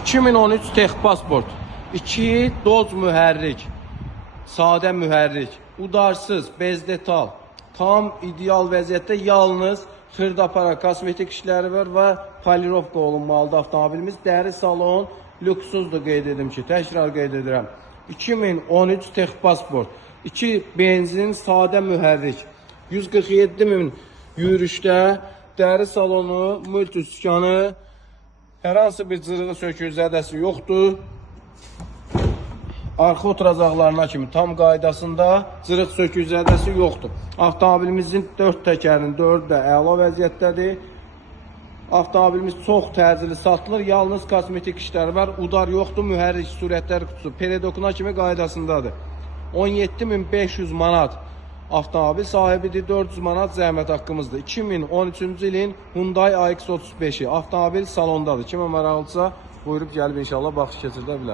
2013 Texpasport. 2 Dodge mühərrik. Sadə mühərrik. Udarsız, bez detal. Tam ideal vəziyyətdə, yalnız xırdapara, kosmetik işləri var və polirovka olunmalıdır avtomobilimiz. Dəri salon, lüksuzdur qeyd edim ki, təkrar qeyd edirəm. 2013 Texpasport. 2 benzin, sadə mühərrik. 147 min yürüşdə, dəri salonu, multiskanı, hər hansı bir cırığı, söküğü, zədəsi yoxdur. Arxa oturacaqlarına kimi tam qaydasında, cırıq, söküğü, zədəsi yoxdur. Avtomobilimizin 4 təkərinin 4-ü də əla vəziyyətdədir. Avtomobilimiz çox təcili satılır, yalnız kosmetik işləri var. Udar yoxdur, mühərrik, sürətlər kutusu, peredokuna kimi qaydasındadır. 17.500 manat avtomobil sahibidir, 400 manat zəhmət haqqımızdır. 2013-cü ilin Hyundai iX35-i avtomobil salondadır. Kimə maraqlısa buyurub gəlib inşallah baxış keçirdə bilər.